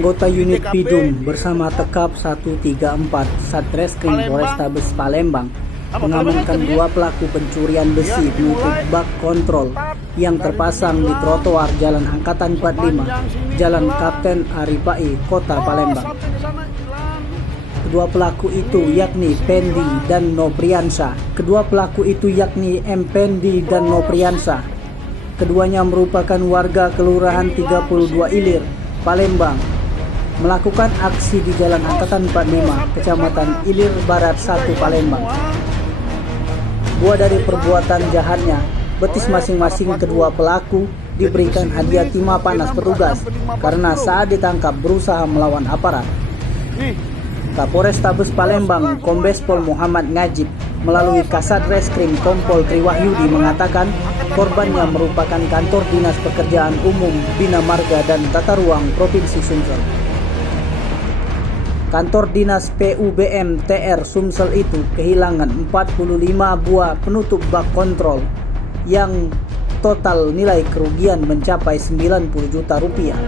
Anggota unit Bidum bersama Tekap 134 Satreskrim Polrestabes Palembang mengamankan dua pelaku pencurian besi penutup bak kontrol yang terpasang di trotoar Jalan Angkatan 45, Jalan Kapten Aripai, Kota Palembang. Kedua pelaku itu yakni Pendi dan Nopriansa. M. Pendi dan Nopriansa. Keduanya merupakan warga Kelurahan 32 Ilir, Palembang, melakukan aksi di Jalan Angkatan 45, Kecamatan Ilir Barat 1, Palembang. Buah dari perbuatan jahatnya, betis masing-masing kedua pelaku diberikan hadiah timah panas petugas karena saat ditangkap berusaha melawan aparat. Kapolrestabes Palembang Kombes Pol Muhammad Ngajib melalui Kasat Reskrim Kompol Triwahyudi mengatakan korbannya merupakan kantor Dinas Pekerjaan Umum, Bina Marga dan Tata Ruang Provinsi Sumsel. Kantor Dinas PUBM TR Sumsel itu kehilangan 45 buah penutup bak kontrol yang total nilai kerugian mencapai 90 juta rupiah.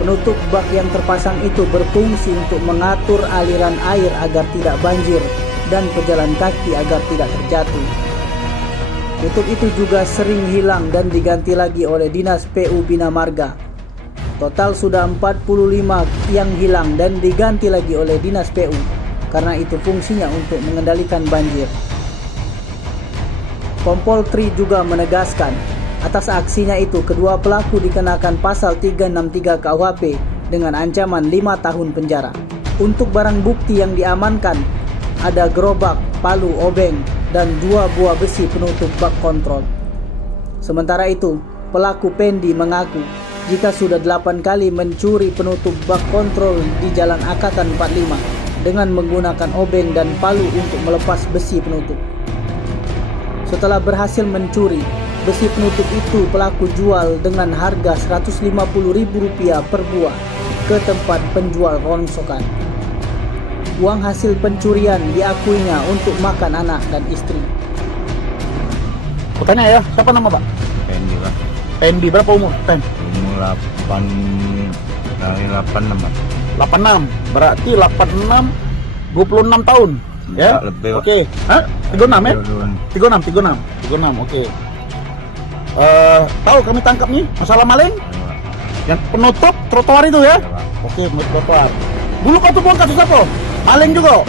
Penutup bak yang terpasang itu berfungsi untuk mengatur aliran air agar tidak banjir dan pejalan kaki agar tidak terjatuh. Penutup itu juga sering hilang dan diganti lagi oleh Dinas PU Bina Marga. Total sudah 45 yang hilang dan diganti lagi oleh Dinas PU karena itu fungsinya untuk mengendalikan banjir. Kompol Tri juga menegaskan, atas aksinya itu kedua pelaku dikenakan pasal 363 KUHP dengan ancaman 5 tahun penjara. Untuk barang bukti yang diamankan ada gerobak, palu, obeng, dan 2 buah besi penutup bak kontrol. Sementara itu, pelaku Pendi mengaku jika sudah 8 kali mencuri penutup bak kontrol di Jalan Angkatan 45 dengan menggunakan obeng dan palu untuk melepas besi penutup. Setelah berhasil mencuri, besi penutup itu pelaku jual dengan harga Rp150.000 per buah ke tempat penjual rongsokan. Uang hasil pencurian diakuinya untuk makan anak dan istri. Tanya ya, siapa nama Pak? Pendi Pak. Pendi, berapa umur? Umur 86 Pak. 86, berarti 86, 26 tahun ya? Lebih Pak. Oke, hah? 36 ya? 36, oke. Tahu kami tangkap nih masalah maling? Yang penutup trotoar itu ya? Oke, penutup trotoar. Dulu kau tuh buang kasus apa? Maling juga?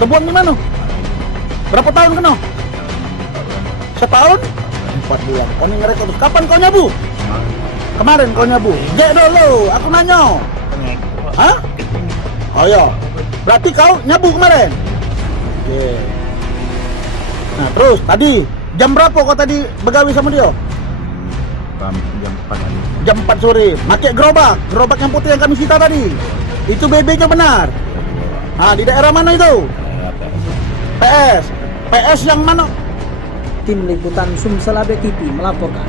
Terbuang di mana? Berapa tahun kena? Setahun? 4 bulan. Kau ini ngerekod. Kapan kau nyabu? Kemarin kau nyabu. Gek dulu, aku nanya. Hah? Oh iya. Berarti kau nyabu kemarin? Oke. Nah terus tadi jam berapa kau tadi begawi sama dia? Jam 4 tadi. Jam 4 sore. Pakai gerobak yang putih yang kami sita tadi. Itu BB-nya benar. Nah, di daerah mana itu? PS yang mana? Tim Liputan Sumsel AB TV melaporkan.